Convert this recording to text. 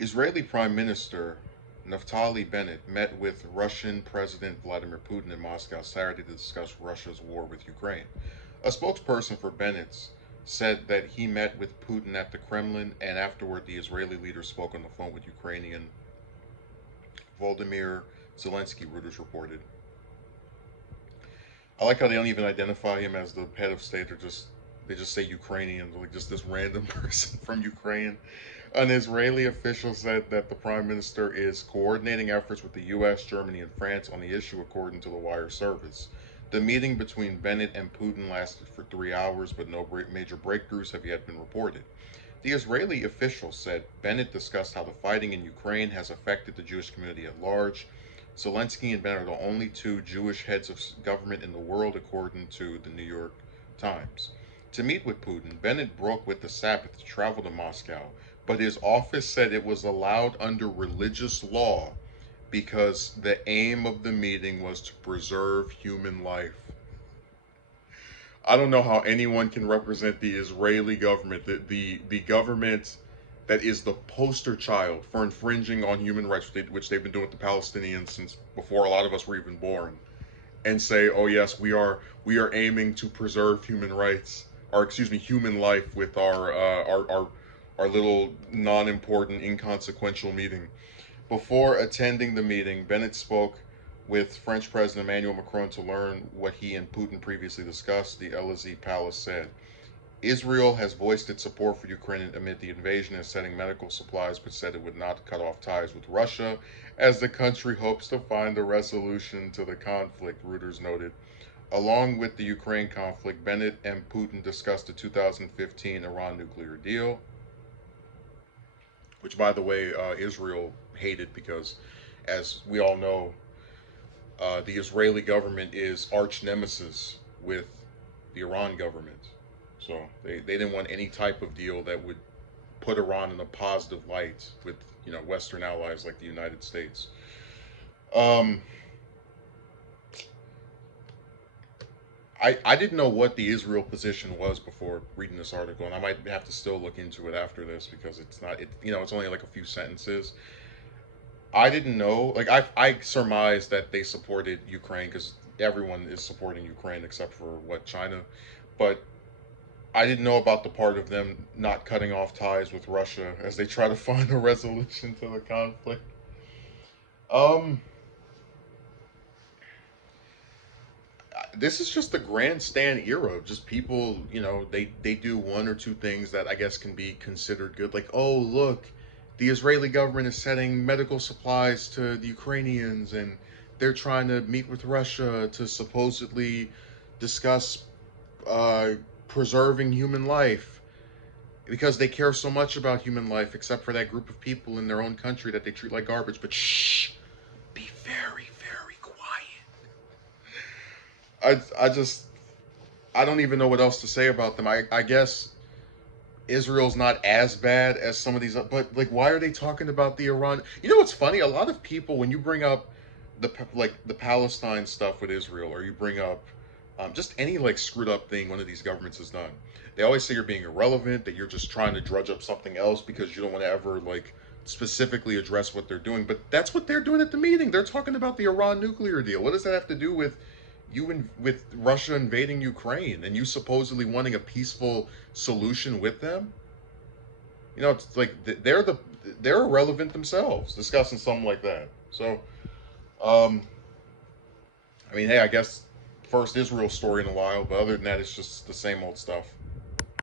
Israeli Prime Minister Naftali Bennett met with Russian President Vladimir Putin in Moscow Saturday to discuss Russia's war with Ukraine. A spokesperson for Bennett said that he met with Putin at the Kremlin, and afterward the Israeli leader spoke on the phone with Ukrainian Volodymyr Zelensky, Reuters reported. I like how they don't even identify him as the head of state. They just say Ukrainian, like just this random person from Ukraine. An Israeli official said that the prime minister is coordinating efforts with the U.S., Germany, and France on the issue, according to the wire service. The meeting between Bennett and Putin lasted for 3 hours, but no major breakthroughs have yet been reported. The Israeli official said Bennett discussed how the fighting in Ukraine has affected the Jewish community at large. Zelensky and Bennett are the only two Jewish heads of government in the world, according to the New York Times. To meet with Putin, Bennett broke with the Sabbath to travel to Moscow, but his office said it was allowed under religious law because the aim of the meeting was to preserve human life. I don't know how anyone can represent the Israeli government, the government that is the poster child for infringing on human rights, which they've been doing with the Palestinians since before a lot of us were even born, and say, "Oh yes, we are aiming to preserve human rights, or excuse me, human life with our little non-important, inconsequential meeting." Before attending the meeting, Bennett spoke with French President Emmanuel Macron to learn what he and Putin previously discussed, the Elysee Palace said. Israel has voiced its support for Ukraine amid the invasion and sending medical supplies, but said it would not cut off ties with Russia as the country hopes to find a resolution to the conflict, Reuters noted. Along with the Ukraine conflict, Bennett and Putin discussed the 2015 Iran nuclear deal, which, by the way, Israel hated because, as we all know, the Israeli government is arch nemesis with the Iran government. So they didn't want any type of deal that would put Iran in a positive light with Western allies like the United States. Um, I didn't know what the Israel position was before reading this article, and I might have to still look into it after this because it's not it's only like a few sentences. I didn't know. Like I surmised that they supported Ukraine because everyone is supporting Ukraine except for what China, but I didn't know about the part of them not cutting off ties with Russia as they try to find a resolution to the conflict. Um, this is just the grandstand era. Just people, they do one or two things that I guess can be considered good. Like, oh look, the Israeli government is sending medical supplies to the Ukrainians, and they're trying to meet with Russia to supposedly discuss uh, preserving human life because they care so much about human life, except for that group of people in their own country that they treat like garbage. But shh, be very, very quiet. I just I don't even know what else to say about them. I guess Israel's not as bad as some of these, but like, why are they talking about the Iran? You know what's funny? A lot of people, when you bring up the Palestine stuff with Israel, or you bring up just any like screwed up thing one of these governments has done, they always say you're being irrelevant, that you're just trying to drudge up something else because you don't want to ever like specifically address what they're doing. But that's what they're doing at the meeting. They're talking about the Iran nuclear deal. What does that have to do with with Russia invading Ukraine and you supposedly wanting a peaceful solution with them? It's like they're irrelevant themselves discussing something like that. So, um, I mean, hey, I guess first Israel story in a while, but other than that, it's just the same old stuff.